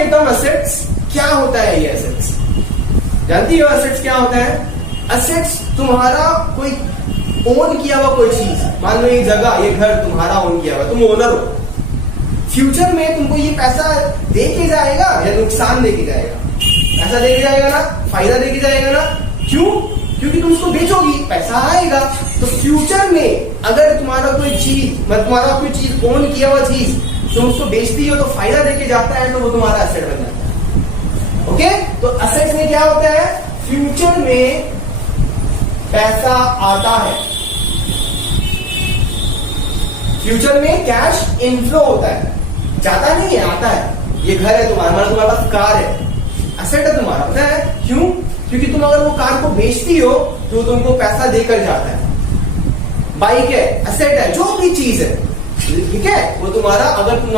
ये term assets? क्या होता है ये एसेट्स? जानती हो एसेट्स क्या होता है? एसेट्स तुम्हारा कोई ओन किया हुआ कोई चीज, मान लो ये जगह, ये घर तुम्हारा ओन किया हुआ, तुम ओनर हो। फ्यूचर में तुमको ये पैसा दे के जाएगा या नुकसान दे के जाएगा? पैसा दे के जाएगा ना, फायदा दे के जाएगा ना। क्यों? क्योंकि तुम उसको बेचोगी, पैसा आएगा। तो फ्यूचर में अगर तुम्हारा कोई चीज, तुम्हारा कोई चीज ओन किया हुआ चीज तुम उसको बेचती हो तो फायदा देके जाता है, तो वो तुम्हारा एसेट बन जाता है। ओके, तो एसेट में क्या होता है? फ्यूचर में पैसा आता है, फ्यूचर में कैश इनफ्लो होता है, जाता नहीं है, आता है। ये घर है तुम्हारा, तुम्हारे पास कार है, एसेट है तुम्हारा, पता है क्यों? क्योंकि तुम अगर वो कार को बेचती हो तो तुमको पैसा देकर जाता है। बाइक है, एसेट है, जो भी चीज है, ठीक है, वो तुम्हारा, अगर तुम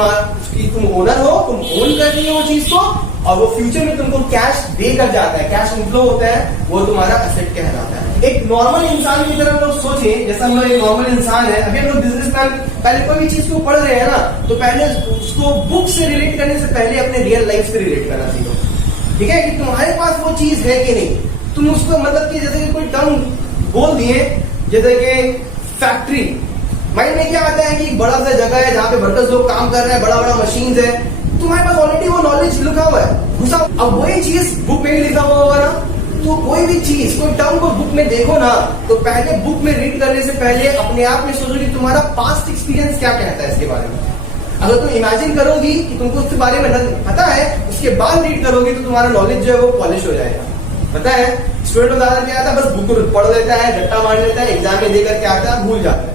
ओनर हो, तुम ओन कर रही हो वो चीज को, और वो फ्यूचर में तुमको कैश देकर जाता है, कैश इनफ्लो होता है, वो तुम्हारा एसेट कहलाता है। एक नॉर्मल इंसान की तरह हम लोग सोचें, जैसा हम लोग एक नॉर्मल इंसान है, अभी हम लोग बिजनेसमैन, पहले कोई भी चीज को पढ़ रहे हैं ना, तो पहले उसको बुक से रिलेट करने से पहले अपने रियल लाइफ से रिलेट करना सीखो। ठीक है, कि तुम्हारे पास वो चीज है कि नहीं। तुम उसको मतलब कि जैसे कि कोई टर्म बोल दिए, जैसे कि फैक्ट्री, माइंड में क्या आता है कि बड़ा सा जगह है जहाँ पे वर्कर्स लोग काम कर रहे हैं, बड़ा बड़ा मशीन है, तुम्हारे पास ऑलरेडी वो नॉलेज लिखा हुआ है, घुसा। अब वही चीज बुक में भी लिखा हुआ होगा ना, तो कोई भी चीज, कोई टर्म को बुक में देखो ना, तो पहले बुक में रीड करने से पहले अपने आप में सोचो कि तुम्हारा पास्ट एक्सपीरियंस क्या कहता है इसके बारे में। अगर तुम इमेजिन करोगी कि तुमको उसके बारे में पता है, उसके बाद रीड करोगी तो तुम्हारा नॉलेज जो है वो पॉलिश हो जाएगा। पता है स्टूडेंट ज्यादा क्या आता है, बस बुक पढ़ लेता है, रट्टा मार लेता है, एग्जाम में देकर के आता है, भूल जाता है।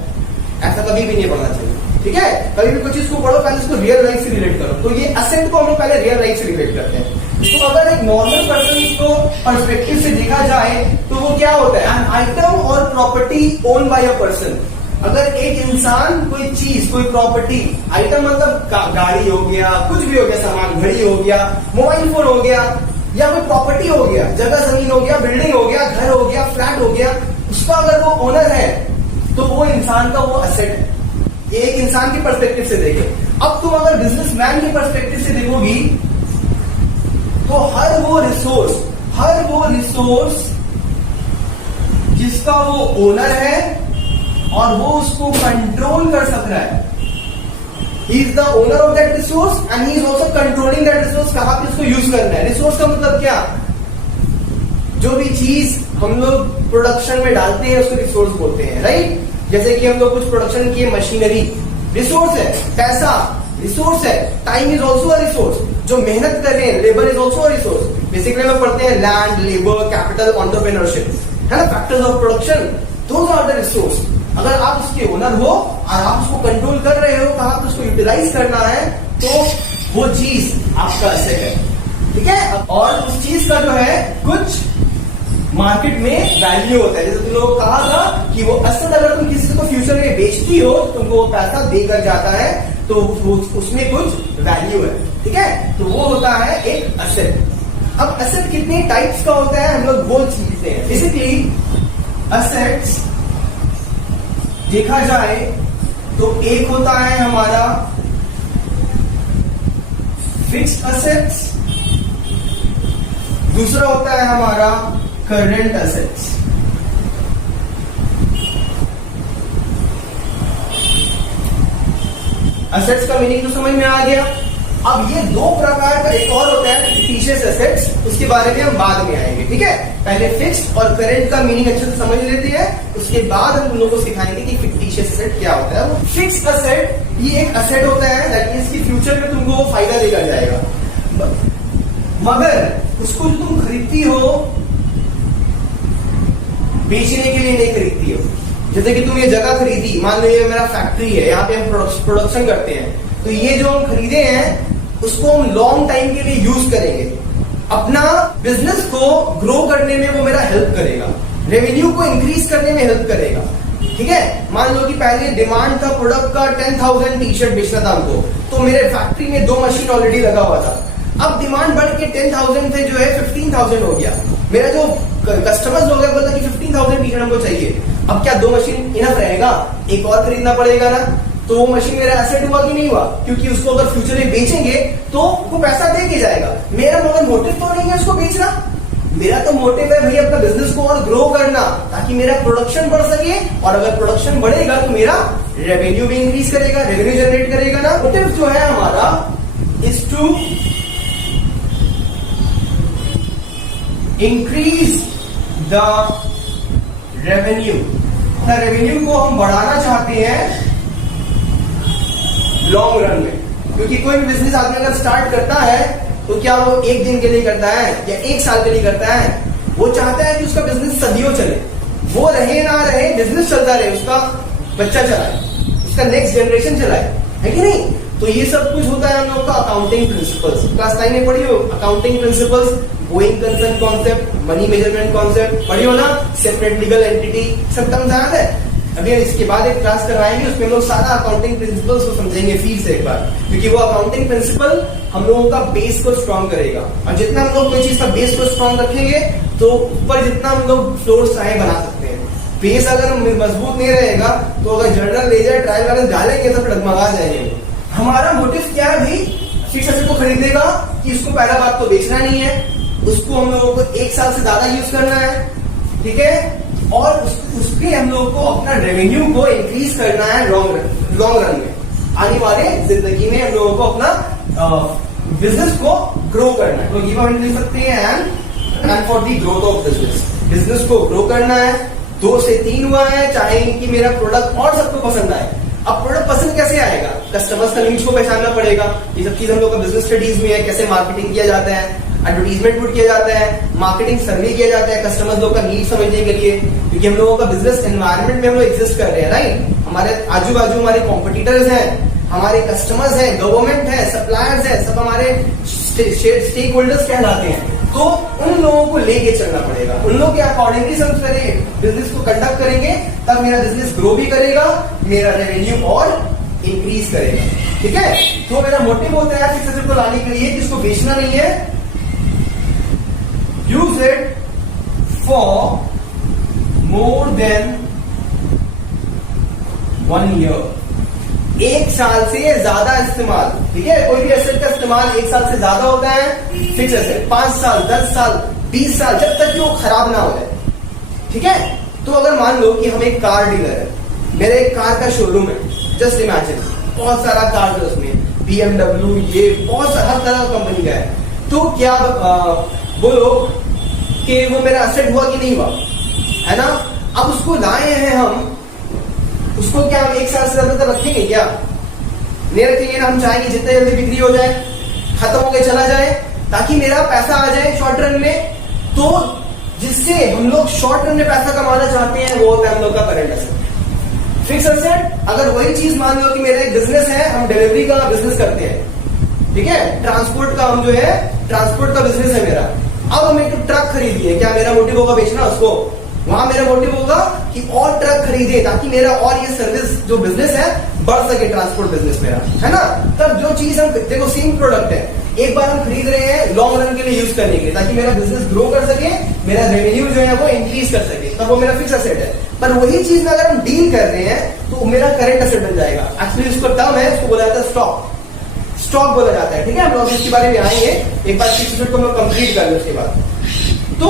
ऐसा कभी भी नहीं पढ़ना चाहिए। ठीक है, कभी भी कोई चीज को पढ़ो, पहले उसको रियल लाइफ से रिलेट करो। तो ये एसेट को हम लोग पहले रियल लाइफ से रिलेट करते हैं। तो अगर एक नॉर्मल पर्सन को पर्सपेक्टिव से देखा जाए तो वो क्या होता है? एन आइटम और property own by a person. अगर एक इंसान कोई चीज, कोई प्रॉपर्टी, आइटम मतलब गाड़ी हो गया, कुछ भी हो गया, सामान, घड़ी हो गया, मोबाइल फोन हो गया, या कोई प्रॉपर्टी हो गया, जगह जमीन हो गया, बिल्डिंग हो गया, घर हो गया, फ्लैट हो गया, उसका अगर वो ओनर है तो वो इंसान का वो एसेट है। ये एक इंसान की पर्सपेक्टिव से देखे। अब तुम अगर बिजनेसमैन की पर्सपेक्टिव से देखोगी तो हर वो रिसोर्स जिसका वो ओनर है और वो उसको कंट्रोल कर सक रहा है, he is the owner of that resource and he is also controlling that resource, कहां पे उसको यूज करना है। रिसोर्स का मतलब क्या? जो भी चीज हम लोग प्रोडक्शन में डालते हैं उसको रिसोर्स बोलते हैं, राइट? जैसे कि हम लोग कुछ प्रोडक्शन की मशीनरी, रिसोर्स है। पैसा रिसोर्स है। Time is also a resource. जो मेहनत कर रहे हैं, labour is also a resource. Basically हम पढ़ते हैं लैंड, लेबर, कैपिटल, एंटरप्रेन्योरशिप, है ना, factors of production, those are the resource. अगर आप उसके ओनर हो और आप उसको कंट्रोल कर रहे हो, कहां पे उसको यूटिलाइज करना है, तो वो चीज आपका एसेट है। ठीक है, और उस चीज का जो है कुछ मार्केट में वैल्यू होता है। जैसे तुम लोगों को कहा था कि वो एसेट अगर तुम किसी को फ्यूचर में बेचती हो, तुमको वो पैसा देकर जाता है, तो उसमें कुछ वैल्यू है। ठीक है, तो वो होता है एक एसेट। अब एसेट कितने टाइप्स का होता है, हम लोग वो चीजते हैं। बेसिकली एसेट्स देखा जाए तो एक होता है हमारा फिक्स्ड एसेट्स, दूसरा होता है हमारा करंट एसेट्स। एसेट्स का मीनिंग तो समझ में आ गया। अब ये दो प्रकार का एक और होता है फिक्टिशियस एसेट्स, उसके बारे में हम बाद में आएंगे। ठीक है, पहले फिक्स्ड और करंट का मीनिंग अच्छे से समझ लेते हैं, उसके बाद हम लोगों को सिखाएंगे कि फिक्टिशियस एसेट क्या होता है। फिक्स्ड एसेट ये एक एसेट होता है दैट मींस कि फ्यूचर में तुमको वो फायदा देकर जाएगा, मगर उसको जो तुम खरीदती हो बेचने के लिए नहीं खरीदती हो। जैसे कि तुम ये जगह खरीदी, मान लो ये मेरा फैक्ट्री है, यहाँ पे हम प्रोडक्शन करते हैं, तो ये जो हम खरीदे हैं उसको हम लॉन्ग टाइम के लिए यूज करेंगे। अपना बिजनेस को ग्रो करने में वो मेरा हेल्प करेगा, रेवेन्यू को इंक्रीज करने में हेल्प करेगा। ठीक है, मान लो कि पहले डिमांड था प्रोडक्ट का 10,000 टी शर्ट बेचना था हमको, तो मेरे फैक्ट्री में 2 मशीन ऑलरेडी लगा हुआ था। अब डिमांड बढ़ के 10,000 से जो है 15,000 हो गया। मेरा जो कस्टमर्स लोग बोलता कि 15,000 टी शर्ट हमको चाहिए। अब क्या 2 मशीन इनफ रहेगा? एक और खरीदना पड़ेगा ना। तो वो मशीन मेरा एसेट हुआ कि नहीं हुआ? क्योंकि उसको अगर फ्यूचर में बेचेंगे तो वो पैसा दे के जाएगा। मेरा मगर मोटिव तो नहीं है उसको बेचना, मेरा तो मोटिव है भाई अपना बिजनेस को और ग्रो करना, ताकि मेरा प्रोडक्शन बढ़ सके, और अगर प्रोडक्शन बढ़ेगा तो मेरा रेवेन्यू भी इंक्रीज करेगा, रेवेन्यू जनरेट करेगा ना। मोटिव जो है हमारा is to increase the revenue. Revenue को हम बढ़ाना चाहते हैं लॉन्ग रन में, क्योंकि कोई भी बिजनेस आदमी अगर स्टार्ट करता है तो क्या वो एक दिन के लिए करता है या एक साल के लिए करता है? वो चाहता है कि उसका बिजनेस सदियों चले, वो रहे ना रहे बिजनेस चलता रहे, उसका बच्चा चलाए, उसका नेक्स्ट जनरेशन चलाए, है कि नहीं? तो ये सब कुछ होता है हम लोग का अकाउंटिंग प्रिंसिपल्स। क्लास 9 में पढ़ी हो accounting principles, going concern concept, money measurement concept पढ़ी हो ना, सेपरेट लीगल एंटिटी, सब टर्म्स याद है? अभी इसके बाद एक क्लास करवाएंगे, उसमें हम लोग सारा अकाउंटिंग प्रिंसिपल्स को समझेंगे फिर से एक बार, क्योंकि वो अकाउंटिंग प्रिंसिपल हम लोगों का बेस को स्ट्रॉन्ग करेगा। और जितना हम लोग कोई चीज का बेस को स्ट्रॉन्ग रखेंगे तो ऊपर जितना हम लोग फ्लोर चाहे बना सकते हैं। बेस अगर मजबूत नहीं रहेगा तो अगर जर्नल ले जाए, ट्रायल बैलेंस डालेंगे तो डगमगा जाएंगे। हमारा मोटिव क्या है भाई? फिक्स एसेट को खरीदेगा कि इसको पहला बात तो बेचना नहीं है, उसको हम लोगों को एक साल से ज्यादा यूज करना है, ठीक है, और उसके हम लोगों को अपना रेवेन्यू को इंक्रीज करना है लॉन्ग रन में। आने वाले जिंदगी में हम लोगों को अपना बिजनेस को ग्रो करना है। तो ये हम लिख सकते हैं and for the growth of business को ग्रो करना है। 2 से 3 हुआ है, चाहे कि मेरा प्रोडक्ट और सबको पसंद आए। अब प्रोडक्ट पसंद कैसे आएगा? कस्टमर्स का नीड्स को पहचानना पड़ेगा। ये सब चीज हम लोग का बिजनेस स्टडीज में है, कैसे मार्केटिंग किया जाता है, एडवर्टीजमेंट पुट किया जाता है, मार्केटिंग सर्वे किया जाता है कस्टमर्स लोग का नीड समझने के लिए, क्योंकि हम लोगों का बिजनेस एनवायरनमेंट में हम लोग एग्जिस्ट कर रहे हैं, राइट? हमारे आजू बाजू हमारे कॉम्पिटिटर्स हैं, हमारे कस्टमर्स हैं, गवर्नमेंट है, सप्लायर्स है, सब हमारे स्टेक होल्डर्स कहलाते हैं। तो उन लोगों को लेके चलना पड़ेगा, उन लोगों के अकॉर्डिंगली सब करें बिजनेस को कंडक्ट करेंगे, तब मेरा बिजनेस ग्रो भी करेगा, मेरा रेवेन्यू और इंक्रीज करेगा, ठीक है? तो मेरा मोटिव होता है फिक्स एसेट को लाने के लिए, जिसको बेचना नहीं है, use it for more than 1 year, 1 साल से ज्यादा इस्तेमाल, ठीक है? कोई भी एसेट का इस्तेमाल 1 साल से ज्यादा होता है फिक्स एसेट, 5 साल 10 साल 20 साल, जब तक कि वो खराब ना हो जाए, ठीक है? तो अगर मान लो कि हम एक कार डीलर है, मेरे एक कार का शोरूम है, जस्ट इमेजिन, बहुत सारा कार है उसमें, BMW, ये बहुत सारा हर तरह का कंपनी का है, तो क्या बोलो कि वो मेरा एसेट हुआ कि नहीं हुआ, है ना? अब उसको लाए हैं हम, उसको क्या हम 1 साल से ज्यादा तक रखेंगे क्या? नहीं रखेंगे ना। हम चाहेंगे जितने जल्दी बिक्री हो जाए, खत्म होकर चला जाए, ताकि मेरा पैसा आ जाए शॉर्ट रन में। तो जिससे हम लोग शॉर्ट रन में पैसा कमाना चाहते हैं वो होता है हम लोग का करंट एसेट। फिक्स एसेट अगर वही चीज मान लो कि मेरा एक बिजनेस है, हम डिलीवरी का बिजनेस करते हैं, ठीक है, ट्रांसपोर्ट का, हम जो है ट्रांसपोर्ट का बिजनेस है मेरा। अब हम एक ट्रक खरीदिए, क्या मेरा मोटिव होगा बेचना उसको? वहां मेरा मोटिव होगा कि और ट्रक खरीदे ताकि मेरा और ये सर्विस जो बिजनेस है बढ़ सके, ट्रांसपोर्ट बिजनेस मेरा, है ना? तब जो चीज हम देखो, सेम प्रोडक्ट है, एक बार हम खरीद रहे हैं लॉन्ग रन के लिए यूज करने के लिए, ताकि मेरा बिजनेस ग्रो कर सके, मेरा रेवेन्यू जो है वो इंक्रीज कर सके, तब वो मेरा फिक्स एसेट है। पर वही चीज में अगर हम डील कर रहे हैं तो मेरा करंट एसेट बन जाएगा। एक्चुअली उसको टर्म है, उसको बोला जाता है स्टॉक बोला जाता है, ठीक है? हम लोग इसके बारे में आएंगे, एक बार फिक्स एसेट को हम लोग कंप्लीट कर लें उसके बाद। तो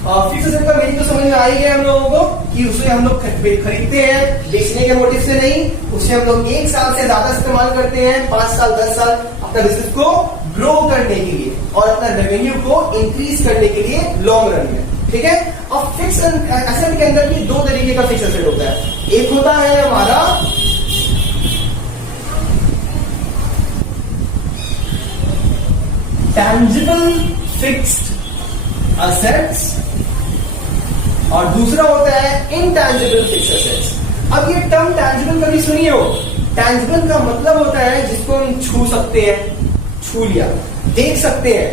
फिक्स एसेट का मीनिंग तो समझ में आ ही गया हम लोगों को कि उसे हम लोग खरीदते हैं बेचने के मोटिव से नहीं, उसे हम लोग 1 साल से ज्यादा इस्तेमाल करते हैं, 5 साल 10 साल अपना बिजनेस को ग्रो करने के लिए और अपना रेवेन्यू को इंक्रीज करने के लिए लॉन्ग रन में, ठीक है? अब फिक्स एसेट के अंदर भी 2 तरीके का फिक्स एसेट होता है। एक होता है हमारा टैंजिबल फिक्स्ड असेट्स और दूसरा होता है इनटैंजिबल फिक्स्ड एसेट्स। अब ये टर्म टैंजिबल कभी सुनी हो? टैंजिबल का मतलब होता है जिसको हम छू सकते हैं, छू लिया, देख सकते हैं,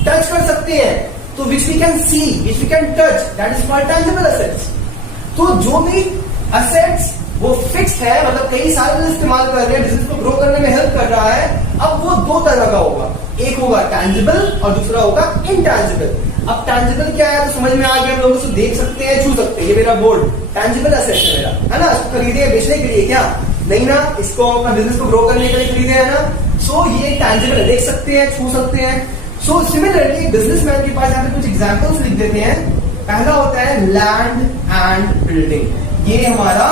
टच कर सकते हैं, तो which we can see, which we can touch, that is called tangible assets. तो जो भी एसेट्स वो फिक्स्ड है, मतलब कई साल में इस्तेमाल कर रहे हैं, बिजनेस को ग्रो करने में हेल्प कर रहा है, अब वो 2 तरह का होगा, एक होगा टैंजिबल और दूसरा होगा इनटैंजिबल। अब टैंजिबल क्या है तो समझ में आ गया, हम लोग उसको देख सकते हैं, छू सकते हैं, ये मेरा बोर्ड टैंजिबल एसेट है मेरा, है ना? उसको खरीदे बेचने के लिए क्या? नहीं ना, इसको अपना बिजनेस को ग्रो करने के लिए खरीदे है ना। सो ये टैंजिबल है, देख सकते हैं, छू सकते हैं। सो सिमिलरली बिजनेसमैन के पास यहाँ पे कुछ एग्जांपल्स लिख देते हैं। पहला होता है लैंड एंड बिल्डिंग। ये हमारा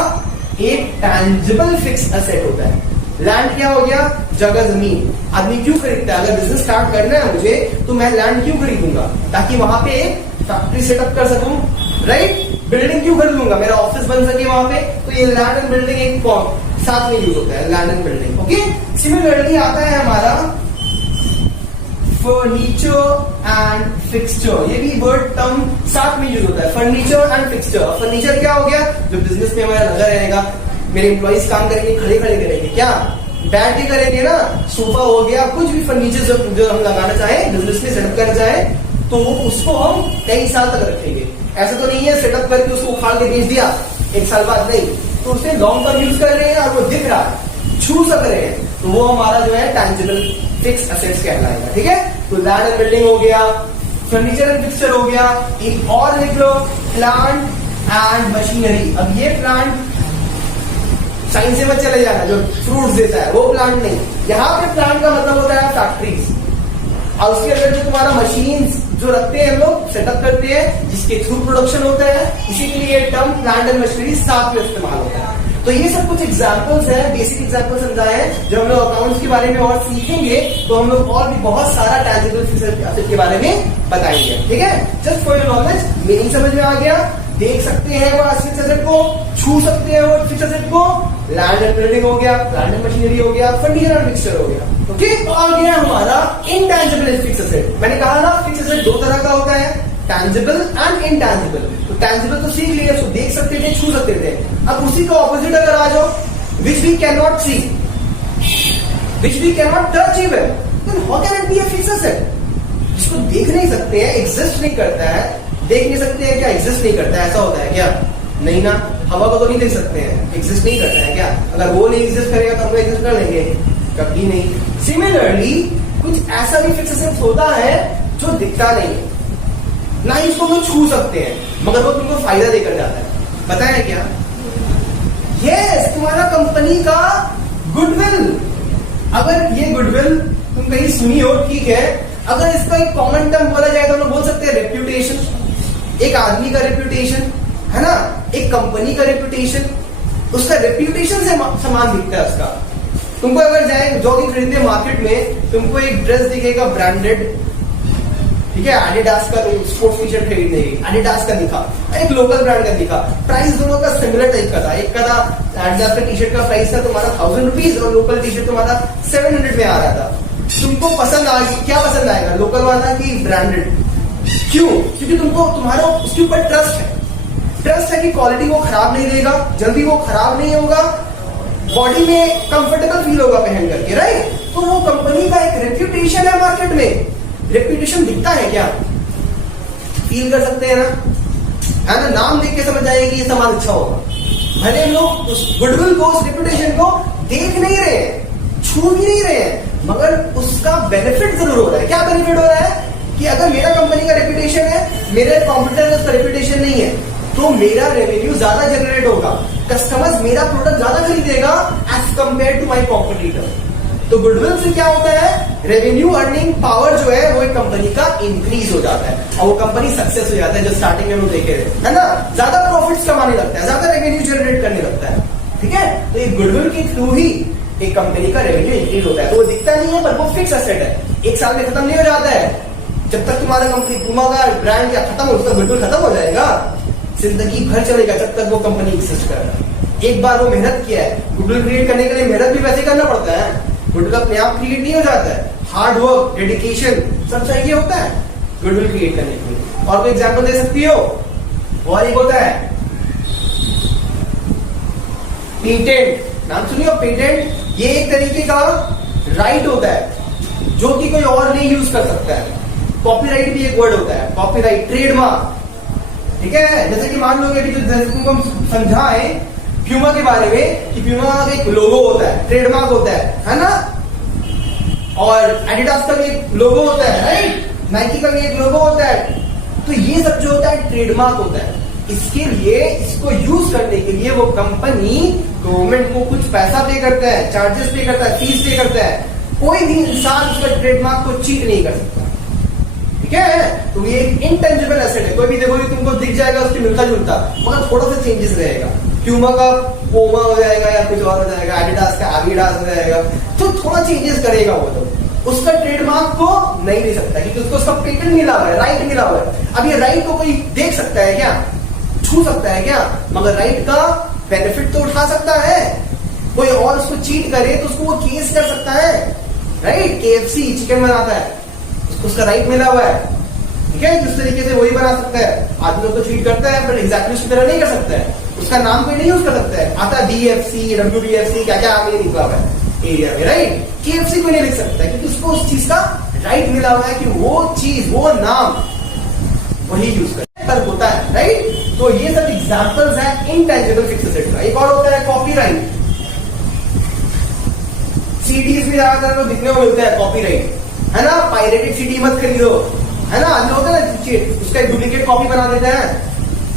एक टैंजिबल फिक्स एसेट होता है। लैंड क्या हो गया? जगह, जमीन। आदमी क्यों खरीदता है? अगर बिजनेस स्टार्ट करना है मुझे तो मैं लैंड क्यों खरीदूंगा? ताकि वहां पे एक फैक्ट्री सेटअप कर सकूं, राइट? बिल्डिंग क्यों खरीदूंगा? मेरा ऑफिस बन सके वहां पे। तो ये लैंड एंड बिल्डिंग एक साथ में यूज होता है, land and building. Okay, similarly आता है हमारा फर्नीचर एंड फिक्सचर। ये भी वर्ड टर्म साथ में यूज होता है, फर्नीचर एंड फिक्सचर। फर्नीचर क्या हो गया? जो बिजनेस में हमारा लगा रहेगा, मेरे एम्प्लॉइज काम करेंगे, खड़े खड़े करेंगे, क्या बैठ के करेंगे ना? सोफा हो गया, कुछ भी फर्नीचर जो हम लगाना चाहे, बिजनेस में सेटअप करना चाहे, तो उसको हम कई साल तक रखेंगे। ऐसा तो नहीं है सेटअप करके उसको उखाड़ के बेच दिया एक साल बाद, नहीं। तो उसे लॉन्ग टर्म यूज कर रहे हैं और वो दिख रहा है, छू सक रहे हैं, तो वो हमारा जो है टैंजिबल फिक्स एसेट्स कहलाएगा। ठीक है, तो लैंड एंड बिल्डिंग हो गया, फर्नीचर एंड फिक्सचर हो गया। एक और लिख लो, प्लांट एंड मशीनरी। अब ये प्लांट साइंस से मत चले जाना, जो फ्रूट्स देता है वो प्लांट नहीं। यहाँ पे प्लांट का मतलब होता है फैक्ट्रीज, और उसके अंदर जो तुम्हारा मशीन्स जो रखते हैं हम लोग, सेटअप करते हैं, जिसके थ्रू प्रोडक्शन होता है, इसी के लिए टर्म प्लांट एंड मशीनरी साथ में इस्तेमाल होता है। तो ये सब कुछ एग्जांपल्स हैं, बेसिक एग्जांपल समझाए हैं। जब हम लोग अकाउंट्स के बारे में और सीखेंगे तो हम लोग और भी बहुत सारा टैंजिबल फिक्स्ड एसेट के बारे में बताएंगे। ठीक है, just for your knowledge, meaning समझ में आ गया? देख सकते हैं वो फिक्स्ड एसेट को, छू सकते हैं वो फिक्स्ड एसेट को। लैंड एंड बिल्डिंग हो गया, प्लांट एंड मशीनरी हो गया, फर्नीचर एंड फिक्सचर हो गया। ओके, तो आ गया हमारा इनटैंजिबल फिक्स्ड एसेट। मैंने कहा ना फिक्स्ड एसेट दो तरह का होता है, टैंजिबल एंड इनटैंजिबल। तो टैंजिबल तो सीख लिया, उसको देख सकते थे, छू सकते थे। अब उसी का ऑपोजिट अगर आ जाओ, which we can not see, which we can not touch even, then how can it be a fixed asset? जिसको देख नहीं सकते हैं, एग्जिस्ट नहीं करता है, देख नहीं सकते हैं क्या? एग्जिस्ट नहीं करता है, ऐसा होता है क्या? नहीं ना, हवा को तो नहीं देख सकते हैं, एग्जिस्ट नहीं करता है क्या? अगर वो नहीं एग्जिस्ट करेगा तो हम एग्जिस्ट कर लेंगे? कभी नहीं। सिमिलरली कुछ ऐसा भी फिक्स्ड एसेट होता है जो दिखता नहीं है, ना ही उसको लोग छू सकते हैं, मगर वो तुमको फायदा देकर जाता है। पता है क्या? यस, तुम्हारा कंपनी का गुडविल। अगर ये गुडविल तुम कहीं सुनी हो, ठीक है, अगर इसका एक कॉमन टर्म बोला जाए तो हम लोग बोल सकते हैं रेप्यूटेशन। एक आदमी का रेप्यूटेशन है ना, एक कंपनी का रेप्यूटेशन, उसका रेप्यूटेशन से समान दिखता है उसका। तुमको अगर जाए जॉगिंग खरीदने मार्केट में, तुमको एक ड्रेस दिखेगा ब्रांडेड, ठीक है, एडिडास का स्पोर्ट्स टी शर्ट खरीदने की, एडिडास का दिखा, एक लोकल ब्रांड का दिखा, प्राइस दोनों का सिमिलर टाइप का था। एक का था एडिडास का टी शर्ट का प्राइस था तुम्हारा 1000 रुपीज और लोकल टी शर्ट तुम्हारा 700 में आ रहा था। तुमको पसंद आ क्या पसंद आएगा, लोकल वाला कि ब्रांडेड? क्यों? क्योंकि तुमको तुम्हारा उसके ऊपर ट्रस्ट है, ट्रस्ट है कि क्वालिटी वो खराब नहीं देगा, जल्दी वो खराब नहीं होगा, बॉडी में कंफर्टेबल फील होगा पहन करके, राइट? तो वो कंपनी का एक रेप्यूटेशन है मार्केट में। रेप्यूटेशन दिखता है क्या? फील कर सकते हैं ना, है ना? नाम देख के समझ आएगी ये सामान अच्छा होगा। भले हम लोग उस गुडविल को, उस रेप्यूटेशन को देख नहीं रहे हैं, छू भी नहीं रहे हैं, मगर उसका बेनिफिट जरूर हो रहा है। क्या बेनिफिट हो रहा है कि अगर मेरा कंपनी का रेप्यूटेशन है, मेरे कॉम्पिटिटर का उसका रेप्यूटेशन नहीं है, तो मेरा रेवेन्यू ज्यादा जनरेट होगा, कस्टमर्स मेरा प्रोडक्ट ज्यादा खरीदेगा as compare to my competitor. तो गुडविल से क्या होता है? रेवेन्यू अर्निंग पावर जो है वो एक कंपनी का इंक्रीज हो जाता है और वो कंपनी सक्सेस हो जाता है। जो स्टार्टिंग में हम देखे थे, है ना, ज्यादा प्रॉफिट्स कमाने लगता है, ज्यादा रेवेन्यू जनरेट करने लगता है। ठीक है, तो एक गुडविल के थ्रू ही एक कंपनी का रेवेन्यू इंक्रीज होता है। तो वो दिखता नहीं है, पर वो फिक्स एसेट है, एक साल में खत्म नहीं हो जाता है। जब तक तुम्हारा कंपनी पुमा का ब्रांड क्या खत्म हो, उसका गुडविल खत्म हो जाएगा, जिंदगी भर चलेगा जब तक वो कंपनी एग्जिस्ट कर रहा है। एक बार वो मेहनत किया है, गुडविल क्रिएट करने के लिए मेहनत भी वैसे करना पड़ता है, गुडविल अपने आप क्रिएट नहीं हो जाता है, हार्ड वर्क, डेडिकेशन सब चाहिए होता है गुडविल क्रिएट करने के लिए। और कोई एग्जांपल दे सकती हो? और एक होता है पेटेंट। नाम सुनिए, पेटेंट ये एक तरीके का राइट होता है जो कि कोई और नहीं यूज कर सकता है। कॉपीराइट भी एक वर्ड होता है, कॉपीराइट, ट्रेडमार्क। ठीक है, जैसे कि मान लो कि जैसे हम समझाएं प्यूमा के बारे में कि प्यूमा का एक लोगो होता है, ट्रेडमार्क होता है ना, और एडिडास का भी एक लोगो होता है, राइट, नाइकी का भी एक लोगो होता है। तो ये सब जो होता है ट्रेडमार्क होता है। इसके लिए, इसको यूज करने के लिए वो कंपनी गवर्नमेंट को कुछ पैसा पे करता है, चार्जेस पे करता है, फीस पे करता है, कोई भी इंसान उसका ट्रेडमार्क को चीट नहीं कर सकता। ठीक है, तो ये एक इंटेंजिबल एसेट है। कोई भी देखोगे तुमको दिख जाएगा उसकी मिलता जुलता, मगर थोड़ा सा चेंजेस रहेगा। प्यूमा का पोमा हो जाएगा या कुछ और हो जाएगा, एडिडास का एडिडास हो जाएगा, तो थोड़ा चेंजेस करेगा वो तो उसका ट्रेडमार्क को नहीं ले सकता, क्योंकि उसको उसका पेटेंट मिला हुआ है, राइट मिला हुआ है। अब ये राइट को कोई देख सकता है क्या, छू सकता है क्या? मगर राइट का बेनिफिट तो उठा सकता है। कोई और उसको चीट करे तो उसको वो केस कर सकता है, राइट? KFC चिकन बनाता है, उसको उसका राइट मिला हुआ है, ठीक है, जिस तरीके से वही बना सकता है। आदमी लोग तो चीट करता है बट एग्जैक्टली उसकी तरह नहीं कर सकता है, उसका नाम कोई नहीं यूज कर सकता है। आता है BFC, WBFC, क्या क्या आगे निकला हुआ है एरिया में, राइट? KFC को नहीं लिख सकता है क्योंकि उसको उस चीज का राइट मिला हुआ है कि वो चीज, वो नाम वही यूज कर होता है, राइट? तो ये सब एग्जांपल्स है इंटेंजिबल फिक्स्ड एसेट का। एक और होता है कॉपीराइट। CDs में ज्यादातर लोग दिखने को मिलता है कॉपीराइट, है ना? पायरेटेड CD मत खरीदो, है ना? आदमी होता है ना उसका एक डुप्लीकेट कॉपी बना देता है,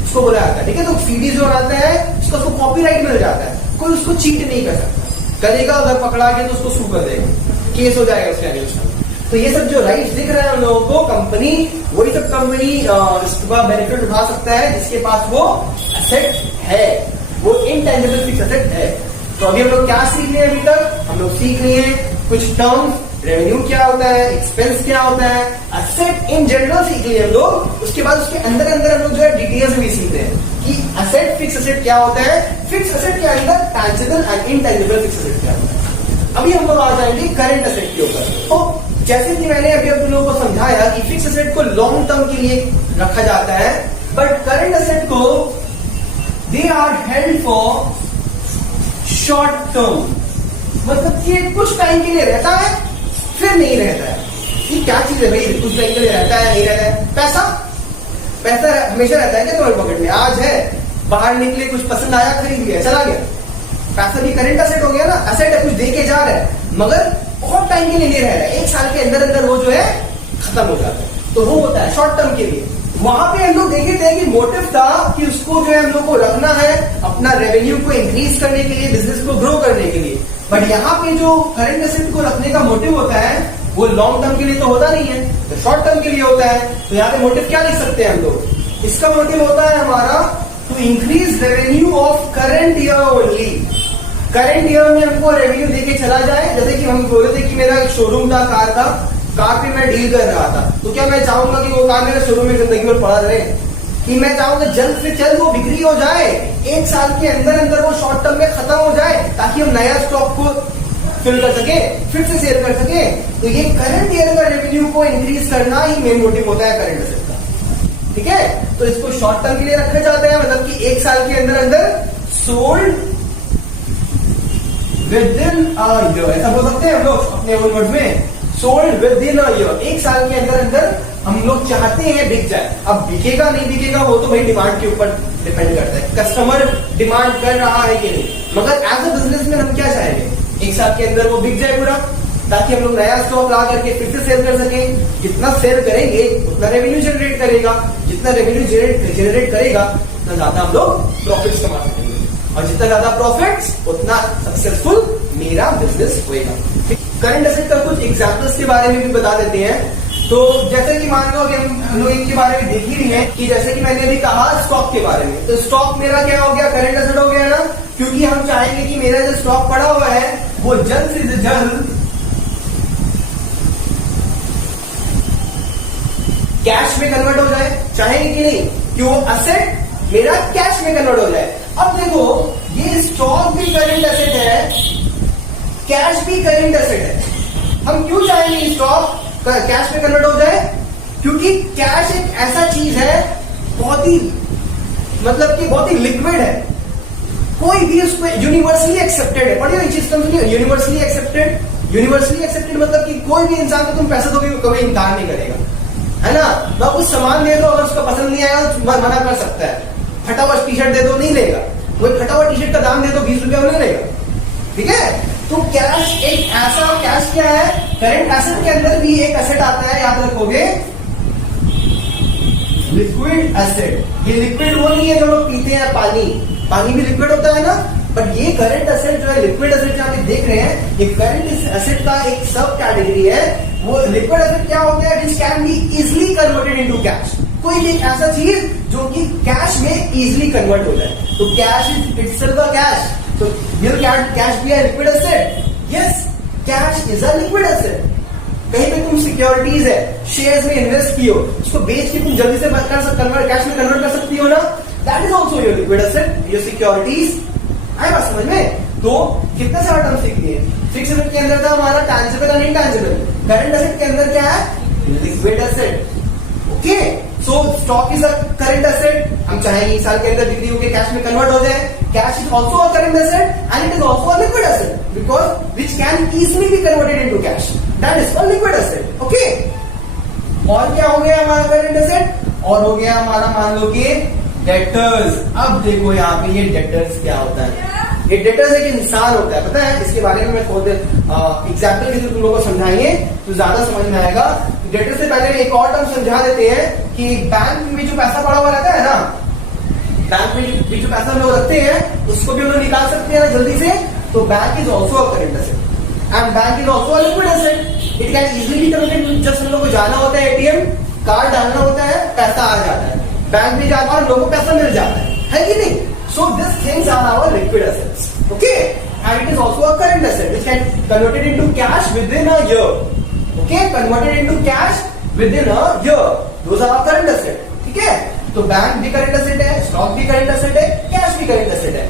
उसको बोला जाता है, ठीक है? तो CD जो बनाता है उसका उसको कॉपीराइट मिल जाता है, कोई उसको चीट नहीं कर सकता। करेगा अगर पकड़ा के तो उसको सू कर देगा, केस हो जाएगा उसके अगेंस्ट। तो ये सब जो राइट्स दिख रहे हैं हम लोगों को, कंपनी वही सब कंपनी इसका बेनिफिट उठा सकता है जिसके पास वो एसेट है, वो इंटेंजिबल फिक्स्ड एसेट है। तो अभी हम लोग क्या सीख रहे हैं? अभी तक हम लोग सीख रहे हैं कुछ टर्म्स, रेवेन्यू क्या होता है, एक्सपेंस क्या होता है, एसेट इन जनरल सीख लिए हम लोग। उसके बाद उसके अंदर अंदर हम लोग जो है डिटेल्स भी सीख रहे हैं कि एसेट, फिक्स एसेट क्या होता है, फिक्स एसेट के अंदर tangible and intangible fix asset क्या होता है। अभी हम लोग आ जाएंगे करंट एसेट के ऊपर। तो जैसे कि मैंने अभी आप लोगों को समझाया कि फिक्स एसेट को लॉन्ग टर्म के लिए रखा जाता है, बट करंट एसेट को they are held for short term, मतलब कि कुछ टाइम के लिए रहता है फिर नहीं रहता है। ये क्या चीज है भाई, कुछ टाइम के लिए रहता है नहीं रहता है? पैसा, पैसा हमेशा रहता है क्या तुम्हारे पॉकेट में? आज है, बाहर निकले, कुछ पसंद आया, खरीद लिया, चला गया। पैसा भी करंट एसेट हो गया ना, एसेट है, कुछ दे के जा रहा है मगर बहुत टाइम के लिए नहीं रह रहा है, 1 साल के अंदर अंदर वो जो है खत्म हो जाता है, तो वो होता है शॉर्ट टर्म के लिए। वहां पे हम लोग देखे थे कि मोटिव था कि उसको जो है हम लोग को रखना है अपना रेवेन्यू को इंक्रीज करने के लिए, बिजनेस को ग्रो करने के लिए। बट यहाँ पे जो करंट एसेट को रखने का मोटिव होता है वो लॉन्ग टर्म के लिए तो होता नहीं है, तो शॉर्ट टर्म के लिए होता है। तो यहाँ पे मोटिव क्या लिख सकते हैं हम लोग? इसका मोटिव होता है हमारा to increase revenue of current year only. Current year में हमको रेवेन्यू देके चला जाए। जैसे कि हम बोले थे कि मेरा एक शोरूम था, कार था, कार पे मैं डील कर रहा था, तो क्या मैं चाहूंगा कि वो कार मेरे शोरूम में जिंदगी में पड़ा रहे? कि मैं चाहूंगा जल्द से जल्द वो बिक्री हो जाए, 1 साल के अंदर अंदर वो शॉर्ट टर्म में खत्म हो जाए, ताकि हम नया स्टॉक को फिल कर सके, फिर से सेल कर सके। तो ये करंट ईयर का रेवेन्यू को इंक्रीज करना ही मेन मोटिव होता है करंट एसेट का, ठीक है? तो इसको शॉर्ट टर्म के लिए रखा जाता है, मतलब कि 1 साल के अंदर अंदर sold with in a year, ऐसा बोल सकते हैं हम लोग अपने ओन वर्ड में, sold with in a year. 1 साल के अंदर अंदर हम लोग चाहते हैं बिक जाए। अब बिकेगा नहीं बिकेगा वो तो भाई डिमांड के ऊपर डिपेंड करता है, कस्टमर डिमांड कर रहा है कि नहीं। मगर एज अ बिजनेसमैन हम क्या चाहेंगे? 1 साल के अंदर वो बिक जाए पूरा, ताकि हम लोग नया स्टॉक ला करके फिर से सेल कर सके। जितना सेल करेंगे उतना रेवेन्यू जनरेट करेगा, जितना रेवेन्यू जनरेट करेगा उतना ज्यादा हम लोग प्रॉफिट्स कमा सकेंगे, और जितना ज्यादा प्रॉफिट्स उतना सक्सेसफुल मेरा बिजनेस होएगा। करंट एसेट का कुछ एग्जांपल्स के बारे में भी बता देते हैं। तो जैसे कि मान लो कि हम लोग इनके बारे में देख ही रही हैं कि जैसे कि मैंने अभी कहा स्टॉक के बारे में, तो स्टॉक मेरा क्या हो गया? करंट एसेट हो गया ना, क्योंकि हम चाहेंगे कि मेरा जो स्टॉक पड़ा हुआ है वो जल्द से जल्द कैश में कन्वर्ट हो जाए, चाहेंगे कि नहीं कि वो एसेट मेरा कैश में कन्वर्ट हो जाए। अब देखो ये स्टॉक भी करंट एसेट है, कैश भी करंट एसेट है। हम क्यों चाहेंगे स्टॉक कैश में कन्वर्ट हो जाए? क्योंकि कैश एक ऐसा चीज है बहुत ही, मतलब कि बहुत ही लिक्विड है, कोई भी उसको यूनिवर्सली एक्सेप्टेड है। पढ़िए ये चीज समझिए, यूनिवर्सली एक्सेप्टेड। यूनिवर्सली एक्सेप्टेड मतलब कि कोई भी इंसान को तुम पैसे दोगे कभी इनकार नहीं करेगा, है ना? मैं कुछ सामान दे दो, अगर उसका पसंद नहीं आएगा तो मना कर सकता है। फटा हुआ टी-शर्ट दे दो, नहीं लेगा। कोई फटा हुआ टी-शर्ट का दाम दे दो 20 रुपया, नहीं लेगा, ठीक है? तो कैश एक ऐसा, कैश क्या है? करंट एसेट के अंदर भी एक एसेट आता है, याद रखोगे, लिक्विड एसेट। ये लिक्विड वो नहीं है जो लोग पीते हैं पानी, पानी भी लिक्विड होता है ना, बट ये करंट एसेट जो है, लिक्विड एसेट जो आप देख रहे हैं, ये करंट एसेट का एक सब कैटेगरी है। वो लिक्विड एसेट क्या होता है, which can be easily converted into cash. कोई भी ऐसा चीज जो कि कैश में इजिली कन्वर्ट होता है। तो cash is itself a cash, तो will cash be a liquid asset? Yes, cash is a liquid asset. कहीं पे तुम सिक्योरिटीज है, शेयर्स में इन्वेस्ट किए हो, उसको बेच के तुम जल्दी से कन्वर्ट कैश में कन्वर्ट कर सकती हो ना, that is also your liquid asset, your securities. आए बात समझ में? तो कितने सारे टर्म सीख लिए। फिक्स एसेट के अंदर था हमारा टैंजिबल और इनटैंजिबल, करंट एसेट के अंदर क्या है, liquid asset. Okay, so stock is a current asset, हम चाहेंगे एक साल के अंदर बिक्री होकर कैश में कन्वर्ट हो जाए। Cash is also a current asset and it is also a liquid asset because which can easily be converted into cash, that is called liquid asset. Okay, और क्या हो गया हमारा करंट एसेट, और हो गया हमारा मान लो कि डेटर्स। अब देखो यहाँ पे ये डेटर्स क्या होता है। ये डेटर्स एक इंसान होता है, पता है? इसके बारे में मैं खुद एग्जाम्पल के थ्रू तुम लोगों को समझाएंगे तो ज्यादा समझ में आएगा। डेटर से पहले एक और टर्म समझा देते हैं कि बैंक में जो पैसा पड़ा हुआ रहता है ना, बैंक में जो पैसा हम लोग रखते हैं उसको भी हम लोग निकाल सकते हैं ना जल्दी से। तो bank is also a current asset and bank is also a liquid asset. It can easily be converted. Just हम लोग को जाना होता है एटीएम कार्ड डालना होता है, पैसा आ जाता है, बैंक में जाकर लोगों को पैसा मिल जाता है कि नहीं? So these things are our liquid assets, okay? And it is also a current asset which can converted into cash within a year, okay? Converted into cash within a year. Those are our current asset, ठीक है? तो bank भी current asset है, stock भी current asset है, cash भी current asset है।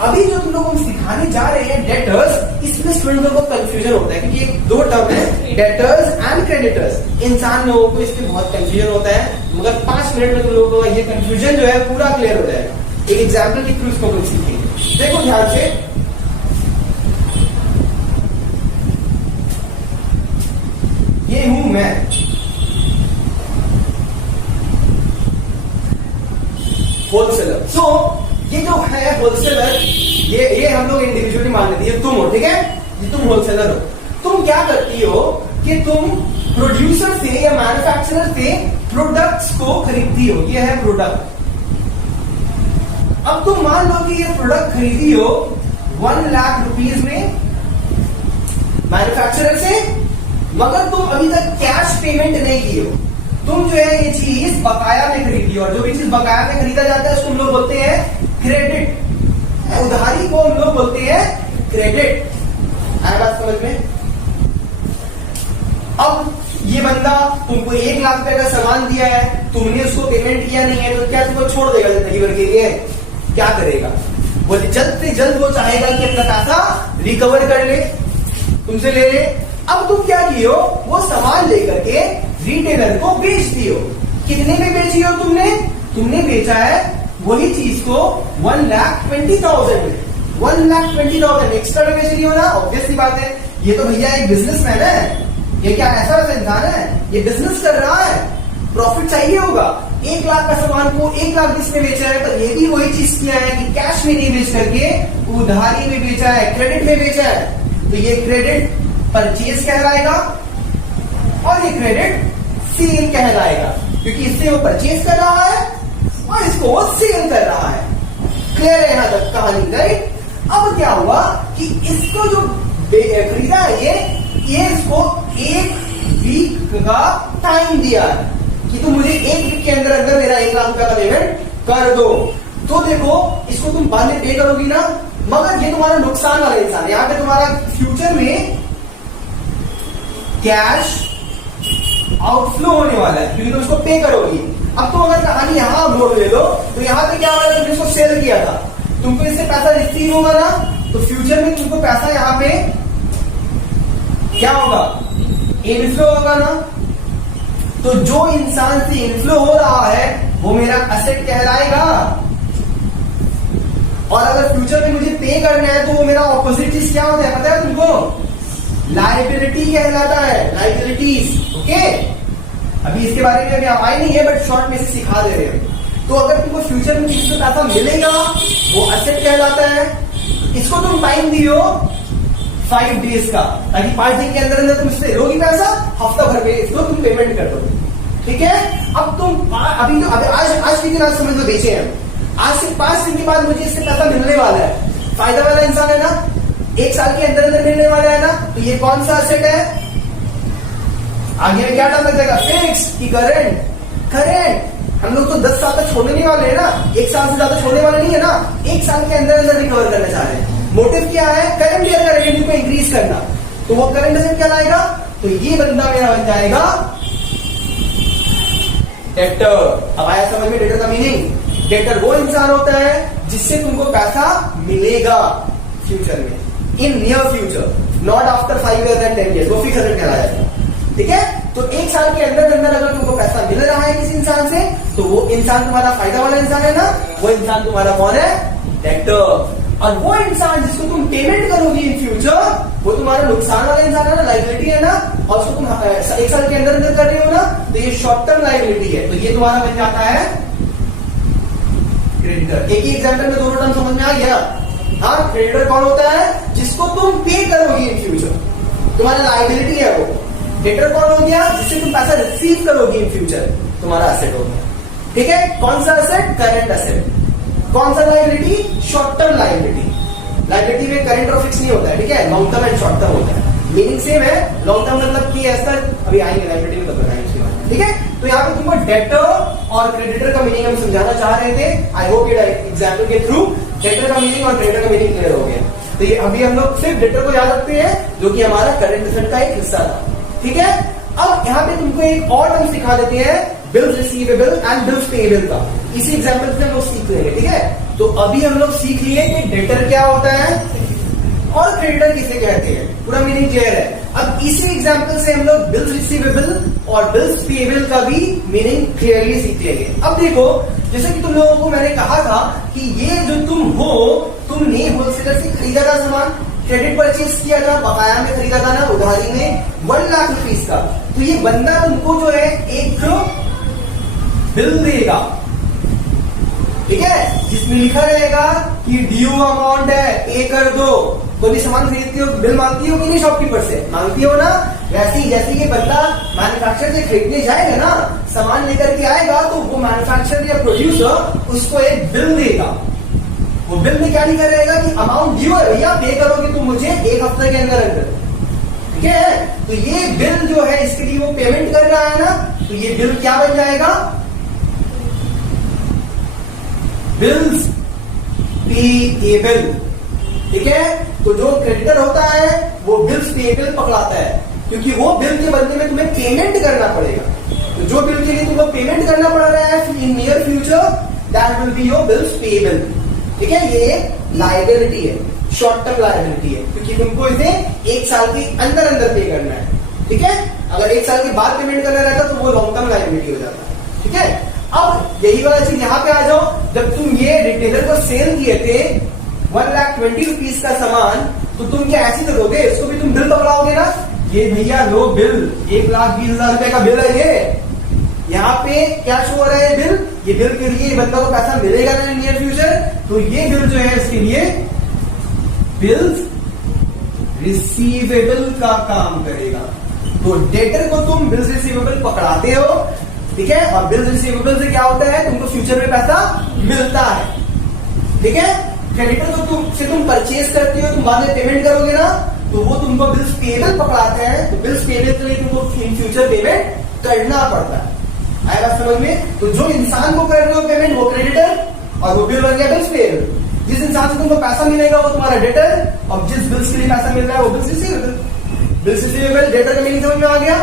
अभी जो तुम लोग हम सिखाने जा रहे हैं डेटर्स, इसमें स्टूडेंट लोगों को कंफ्यूजन होता है क्योंकि ये दो टर्म है, डेटर्स एंड क्रेडिटर्स। इंसान लोगों को इसमें बहुत कंफ्यूजन होता है, मगर 5 मिनट में तुम लोगों को ये कंफ्यूजन जो है पूरा क्लियर हो जाएगा। एक एग्जाम्पल के थ्रू इसको हम सीखेंगे। देखो ध्यान से, ये हूं मैं, होलसेलर। सो ये जो है होलसेलर, ये हम लोग इंडिविजुअली मान लेते हैं, ये तुम हो, ठीक है? ये तुम होलसेलर हो। तुम क्या करती हो कि तुम प्रोड्यूसर से या मैन्युफैक्चरर से प्रोडक्ट्स को खरीदती हो। ये है प्रोडक्ट। अब तुम मान लो कि ये प्रोडक्ट खरीदी हो 1 लाख रुपीज में मैन्युफैक्चरर से, मगर तुम अभी तक कैश पेमेंट नहीं की हो। तुम जो है ये चीज बकाया में खरीदी हो, और जो भी चीज बकाया में खरीदा जाता है उसको हम लोग बोलते हैं क्रेडिट। उधारी को हम लोग बोलते हैं क्रेडिट। आया बात समझ में? अब ये बंदा तुमको 1 लाख रुपए का सामान दिया है, तुमने उसको पेमेंट किया नहीं है, तो क्या तुमको छोड़ देगा जिंदगी भर के लिए? क्या करेगा वो? जल्द से जल्द वो चाहेगा कि अपना पैसा रिकवर कर ले, तुमसे ले ले। अब तुम क्या किए हो, वो सामान लेकर के रिटेलर को बेच दियो। कितने में बेची हो तुमने? तुमने बेचा है वही चीज को 1,20,000 में। 1,20,000 एक्स्ट्रा में बेच रही हो ना, ऑब्वियस सी बात है। ये तो भैया एक बिजनेसमैन है, ये क्या ऐसा वैसा इंसान है? ये बिजनेस कर रहा है, प्रॉफिट चाहिए होगा। 1 लाख का सामान को 1,20,000 में बेचा है, पर ये भी वही चीज किया है कि कैश में नहीं बेच करके उधारी में बेचा है, क्रेडिट में बेचा है। तो ये क्रेडिट परचेज कहलाएगा और ये क्रेडिट सेल कहलाएगा, क्योंकि इससे वो परचेज कर रहा है और इसको वो सेल कर रहा है। क्लियर है यहां तक कहानी, राइट? अब क्या हुआ कि इसको जो खरीदा है ये इसको 1 वीक का टाइम दिया कि तुम मुझे 1 वीक के अंदर अंदर मेरा 1 लाख रुपए का पेमेंट कर दो। तो देखो इसको तुम बाद में पे करोगी ना, मगर ये तुम्हारा नुकसान वाला इंसान है। यहां पे तुम्हारा फ्यूचर में कैश आउटफ्लो होने वाला है क्योंकि तुम इसको पे करोगी। अब तुम अगर कहानी यहां मोड़ ले लो तो यहां पे क्या होगा, तुमने इसको सेल किया था, तुमको इससे पैसा रिसीव होगा ना, तो फ्यूचर में तुमको पैसा यहां पे क्या होगा, इनफ्लो होगा ना। तो जो इंसान से इनफ्लो हो रहा है वो मेरा एसेट कहलाएगा, और अगर फ्यूचर में मुझे पे करना है तो वो मेरा ऑपोजिट चीज क्या होता है पता है तुमको? लायबिलिटी कहलाता है, लायबिलिटीज। ओके, अभी इसके बारे में अभी आवाज नहीं है, बट शॉर्ट में से सिखा दे रहे हैं। तो अगर तुमको फ्यूचर में किसी से पैसा मिलेगा वो एसेट कहलाता है। इसको तुम टाइम दियो 5 डेज का, ताकि 5 दिन के अंदर अंदर तुम इससे लोगी पैसा, हफ्ता भर में इसको तुम पेमेंट कर दो। ठीक है? अब तुम अभी तो आज की दिन आज समझ लो बेचे हैं, आज से 5 दिन के बाद मुझे इससे पैसा मिलने वाला है, फायदा वाला इंसान है ना, 1 साल के अंदर अंदर मिलने वाला है ना, तो ये कौन सा एसेट है? आगे में क्या टर्म लग जाएगा? फिक्स की करंट। करंट हम लोग तो 10 साल तक छोड़ने नहीं वाले हैं ना, 1 साल से ज्यादा छोड़ने वाले नहीं है ना, 1 साल के अंदर अंदर रिकवर करना चाह रहे हैं। मोटिव क्या है? करंट ईयर का रेवेन्यू को इंक्रीज करना। तो वो करंट एसेट क्या लाएगा? तो ये बंदा मेरा बन जाएगा डेटर। अब आया समझ में डेटर का मीनिंग? डेटर वो इंसान होता है जिससे तुमको पैसा मिलेगा फ्यूचर में, in near future, not after 5 years and 10 years। वो फिक्स एसेट कहलाया जाएगा। ठीक है, तो 1 साल के अंदर अंदर अगर तुमको पैसा मिल रहा है किसी इंसान से, तो वो इंसान तुम्हारा फायदा वाला इंसान है ना, वो इंसान तुम्हारा कौन है? डेटर। और वो इंसान जिसको तुम पेमेंट करोगी इन फ्यूचर, वो तुम्हारा नुकसान वाला इंसान है ना, लाइबिलिटी है ना, और उसको तुम 1 साल के अंदर अंदर कर रहे हो ना, तो ये शॉर्ट टर्म लाइबिलिटी है, तो ये तुम्हारा बन जाता है क्रेडिटर। एक ही एग्जाम्पल में दोनों टर्म समझ में आ गया? हाँ, क्रेडिटर कौन होता है? जिसको तुम पे करोगी इन फ्यूचर, तुम्हारा लाइबिलिटी है वो। डेटर कौन हो गया? जिससे तुम पैसा रिसीव करोगी इन फ्यूचर, तुम्हारा एसेट हो गया। ठीक है, कौन सा एसेट? Current asset. कौन सा liability? Short term liability. Liability में करंट और फिक्स नहीं होता है, ठीक है, long term and short term होता है। मीनिंग सेम है, लॉन्ग टर्म मतलब कि ऐसा, अभी आएंगे लाइबिलिटी में तब बताएंगे इसके बारे में। ठीक है, तो यहाँ पे तुमको डेटर और क्रेडिटर का मीनिंग हम समझाना चाह रहे थे। आई होप ये एग्जाम्पल के थ्रू डेटर का मीनिंग और क्रेडिटर का मीनिंग क्लियर हो गया। तो ये अभी हम लोग सिर्फ डेटर को याद रखते हैं, जो कि हमारा करंट एसेट का एक हिस्सा था। ठीक है, अब यहाँ पे तुमको एक और टर्म सिखा देते हैं, bills receivable and bills payable का। इसी एग्जांपल से हम लोग सीख लेंगे। ठीक है, तो अभी हम लोग सीख लिए कि डेटर क्या होता है और क्रेडिटर किसे कहते हैं, पूरा मीनिंग क्लियर है। अब इसी एग्जांपल से हम लोग बिल्स रिसीवेबल और बिल्स पेएबल का भी मीनिंग क्लियरली सीख लेंगे। अब देखो, जैसे कि तुम लोगों को मैंने कहा था कि ये जो तुम हो, तुमने होलसेलर से खरीदा था सामान, क्रेडिट परचेज किया था, बकाया में खरीदा था ना, उधारी में 1 लाख रुपीस का, तो ये बंदा तुमको जो है एक बिल देगा। ठीक है, जिसमें लिखा रहेगा कि ड्यू अमाउंट है, पे कर दो। कोई भी सामान खरीदती हो, बिल मांगती हो कि नहीं? शॉपकीपर से मांगती हो ना। वैसे जैसे कि बंदा मैन्युफैक्चरर से खरीदने जाएगा ना, सामान लेकर के आएगा, तो वो मैन्युफैक्चरर या प्रोड्यूसर उसको एक बिल देगा। वो बिल में क्या लिखा रहेगा कि अमाउंट ड्यू है भैया, पे करोगे तुम मुझे 1 हफ्ते के अंदर अंदर। ठीक है, तो ये बिल जो है, इसके लिए वो पेमेंट कर रहा है ना, तो ये बिल क्या बन जाएगा? Bills payable. ठीक है, तो जो क्रेडिटर होता है वो बिल्स पेएबल पकड़ाता है, क्योंकि वो बिल के बदले में तुम्हें पेमेंट करना पड़ेगा। तो जो बिल के लिए तुमको पेमेंट करना पड़ रहा है in near future, that will be your bills payable. ठीक है, ये लायबिलिटी है, शॉर्ट टर्म लायबिलिटी है, क्योंकि तुमको इसे 1 साल के अंदर अंदर पे करना है। ठीक है, अगर 1 साल के बाद पेमेंट करना रहता तो वो लॉन्ग टर्म लायबिलिटी हो जाता है। ठीक है, अब यही वाला चीज यहाँ पे आ जाओ। जब तुम ये रिटेलर को सेल किए थे 1,20,000 रुपीस का सामान, तो तुम क्या ऐसे तो दोगे? इसको भी तुम बिल पकड़ाओगे ना, ये भैया लो बिल, 1,20,000 रुपए का बिल है ये। यहाँ पे क्या शो हो रहा है? बिल। ये बिल के लिए बंदा को पैसा मिलेगा ना नियर फ्यूचर, तो ये बिल जो है इसके लिए बिल्स रिसीवेबल का काम करेगा। तो डेटर को तुम बिल्स रिसीवेबल पकड़ाते हो। ठीक है, और बिल्स रिसीवेबल से क्या होता है? तुमको फ्यूचर में पैसा मिलता है। ठीक है, क्रेडिटर को तुम परचेज करते हो, तुम बाद में पेमेंट करोगे ना, तो वो तुमको बिल्स पेएबल पकड़ाते हैं। तो बिल्स पेएबल के लिए तुमको इन फ्यूचर पेमेंट करना पड़ता है। आएगा समझ में? तो जो इंसान को कर रहे हो पेमेंट वो क्रेडिटर, और वो बिल बन गया बिल्स पेएबल। जिस इंसान से तुमको पैसा मिलेगा वो तुम्हारा डेटर, और जिस बिल्स के लिए पैसा मिल रहा है वो bills receivable. Bills receivable, debtor का मीनिंग समझ में आ गया,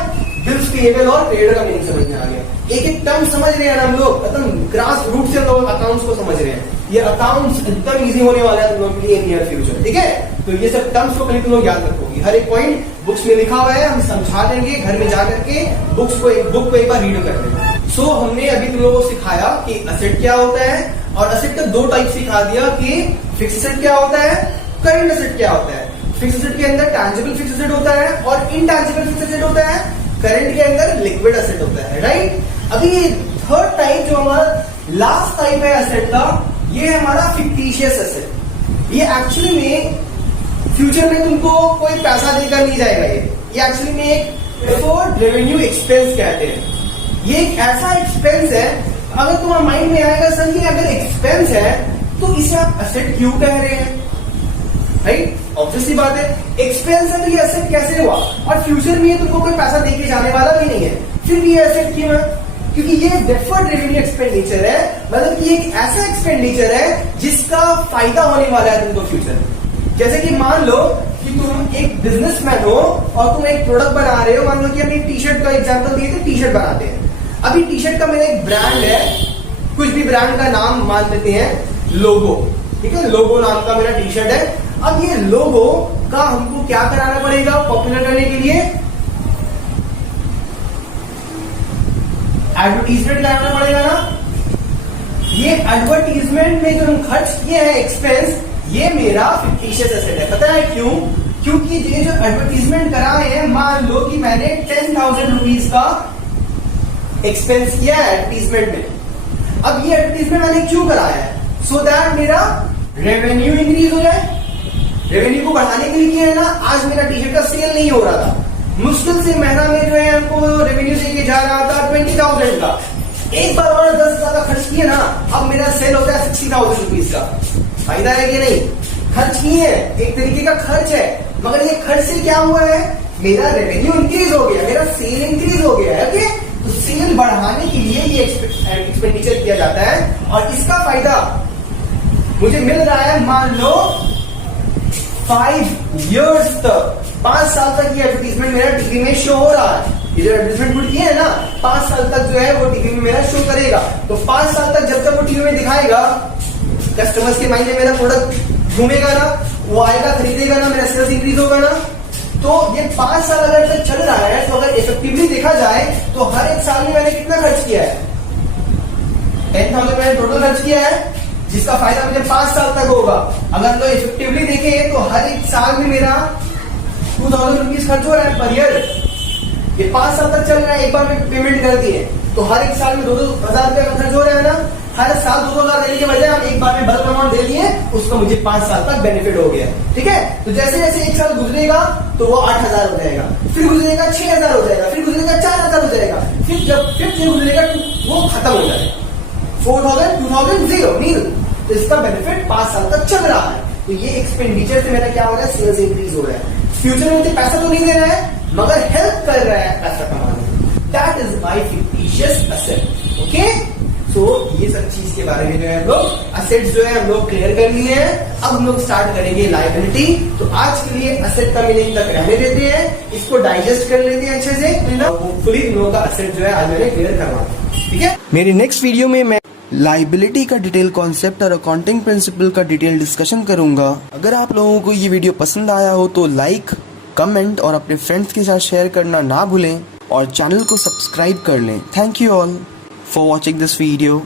बिल्स पेएबल और क्रेडिटर का मीनिंग समझ में आ गया। एक एक टर्म समझ रहे हैं ना हम लोग, एकदम ग्रास रूट से लोग अकाउंट्स को समझ रहे हैं। ये अकाउंट्स एकदम इजी होने वाला है तुम लोग के लिए नियर फ्यूचर। ठीक है, तो ये सब टर्म्स को पहले तुम लोग याद रखोगे। हर एक पॉइंट बुक्स में लिखा हुआ है, हम समझा देंगे, घर में जाकर के बुक को एक बार रीड कर लेंगे। सो हमने अभी तुम लोगों को सिखाया कि एसेट क्या होता है, और एसेट का 2 टाइप सिखा दिया कि फिक्स एसेट क्या होता है, करंट एसेट क्या होता है। फिक्स एसेट के अंदर टैंजिबल फिक्स एसेट होता है और इनटैंजिबल फिक्स एसेट होता है। करंट के अंदर लिक्विड एसेट होता है, राइट। अभी ये 3rd टाइप जो हमारा लास्ट टाइप है एसेट का, ये है हमारा फिक्टिशियस एसेट। ये एक्चुअली में फ्यूचर में तुमको कोई पैसा देकर नहीं जाएगा। ये एक्चुअली में एक डिफर्ड रेवेन्यू एक्सपेंस कहते हैं। ये एक ऐसा एक्सपेंस है, अगर तुम्हारे माइंड में आएगा सर ये अगर एक्सपेंस है तो इसे आप एसेट क्यों कह रहे हैं? राइट, ऑब्वियसली बात है। एक्सपेंस है तो ये एसेट कैसे हुआ, और फ्यूचर में तुमको कोई पैसा देके जाने वाला भी नहीं है, फिर भी ये एसेट क्यों है? क्योंकि ये डेफर्ड रेवेन्यू एक्सपेंडिचर है, मतलब कि एक ऐसा एक्सपेंडिचर है जिसका फायदा होने वाला है तुमको फ्यूचर में। जैसे कि मान लो कि तुम एक बिजनेसमैन हो और तुम एक प्रोडक्ट बना रहे हो, मान लो कि हम एक टी शर्ट का एग्जांपल दिए थे, टी शर्ट बनाते हैं। अभी टी शर्ट का मेरा एक ब्रांड है, कुछ भी ब्रांड का नाम मान लेते हैं, लोगो, ठीक है, लोगो नाम का मेरा टी शर्ट है। अब ये लोगो का हमको क्या कराना पड़ेगा पॉपुलर करने के लिए? एडवर्टीजमेंट लगाना पड़ेगा ना। ये एडवर्टीजमेंट में जो हम खर्च किए हैं एक्सपेंस, ये मेरा फिक्टिशियस एसेट है। पता है क्यों? क्योंकि ये जो एडवर्टीजमेंट कराए हैं, मान लो कि मैंने 10,000 रुपीज का एक्सपेंस किया है एडवर्टीजमेंट में। अब ये एडवर्टीजमेंट मैंने क्यों कराया है? सो दैट मेरा रेवेन्यू इंक्रीज हो जाए। रेवेन्यू को बढ़ाने के लिए किया है ना। आज मेरा टी शर्ट का सेल नहीं हो रहा था, मुश्किल से महीना में जो है हमको रेवेन्यू से ये जा रहा था 20,000 का। एक बार और 10,000 का खर्च किया ना, अब मेरा सेल होता है 60,000 रुपीज का। फायदा है कि नहीं? खर्च किए है, एक तरीके का खर्च है, मगर ये खर्च से क्या हुआ है? मेरा रेवेन्यू इंक्रीज हो गया, मेरा सेल इंक्रीज हो गया है। ओके, तो सेल बढ़ाने के लिए ये एक्सपेंडिचर किया जाता है, और इसका फायदा मुझे मिल रहा है, मान लो 5 years तक, 5 साल तक ये एडवर्टीजमेंट मेरा टीवी में शो हो रहा है। ये जो एडवर्टीजमेंट पुट किए है ना, 5 साल तक जो है वो टीवी में मेरा शो करेगा। तो 5 साल तक जब तक वो टीवी में दिखाएगा, कस्टमर्स के माइंड में मेरा प्रोडक्ट घूमेगा ना, वो आएगा, खरीदेगा ना, मेरा सेल्स इंक्रीज होगा ना। तो ये 5 साल अगर तक चल रहा है, तो अगर इफेक्टिवली देखा जाए तो हर एक साल में मैंने कितना खर्च किया है? 10,000 मैंने टोटल खर्च किया है, जिसका फायदा मुझे 5 साल तक होगा। अगर तो इफेक्टिवली देखे तो हर एक साल में मेरा 2,000 रुपीज खर्च हो रहा है पर ईयर। ये 5 साल तक चल रहा है, एक बार में पेमेंट कर दी है, तो हर एक साल में 2,000 रुपया का खर्च हो रहा है ना। हर साल 2,000 देने के बजाय हम एक बार में बल्क अमाउंट दे दिए, उसका मुझे 5 साल तक बेनिफिट हो गया। ठीक है, तो जैसे जैसे एक साल गुजरेगा तो वो 8,000 हो जाएगा, फिर गुजरेगा 6,000 हो जाएगा, फिर गुजरेगा 4,000 हो जाएगा, फिर जब फिर गुजरेगा वो खत्म हो जाएगा, 4,000, 2,000, 0 नील। तो इसका बेनिफिट 5 साल तक चल रहा है। तो ये एक्सपेंडिचर से मेरा क्या हो रहा है? सेल्स इंक्रीज हो रहा है। फ्यूचर में मुझे पैसा तो नहीं दे रहा है, मगर हेल्प कर रहा है पैसा कमाने। That is my fictitious asset. Okay, so ये सब चीज के बारे में जो है हम लोग एसेट्स जो है हम लोग क्लियर कर लिए हैं। अब हम लोग स्टार्ट करेंगे लायबिलिटी। तो आज के लिए एसेट का मीनिंग तक रहने देते हैं, इसको डाइजेस्ट कर लेते हैं अच्छे से। होपफुली तुम लोगों का एसेट जो है आज मैंने क्लियर करवा दिया। ठीक है, मेरी नेक्स्ट वीडियो में मैं लाइबिलिटी का डिटेल कॉन्सेप्ट और अकाउंटिंग प्रिंसिपल का डिटेल डिस्कशन करूंगा। अगर आप लोगों को ये वीडियो पसंद आया हो तो लाइक, कमेंट और अपने फ्रेंड्स के साथ शेयर करना ना भूलें, और चैनल को सब्सक्राइब कर लें। Thank you all for watching this video.